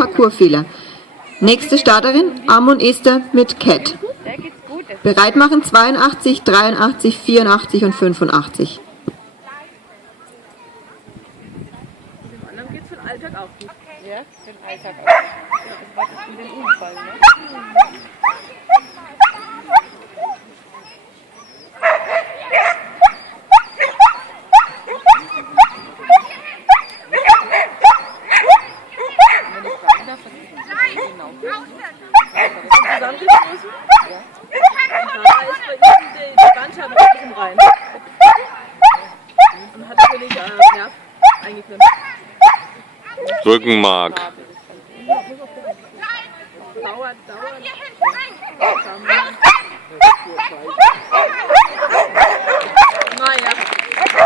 Parcoursfehler. Nächste Starterin, Amon Esther mit Cat. Bereit machen 82, 83, 84 und 85. Dem anderen geht es für den Alltag auch gut. Ja, für den Alltag auch. Ja, das war für den Unfall, ne? Zusammengestoßen? Ja. Da ist bei ihm die Bandscheibe ein bisschen rein. Und hat natürlich Nerv eingeklemmt. Rückenmark. Dauert.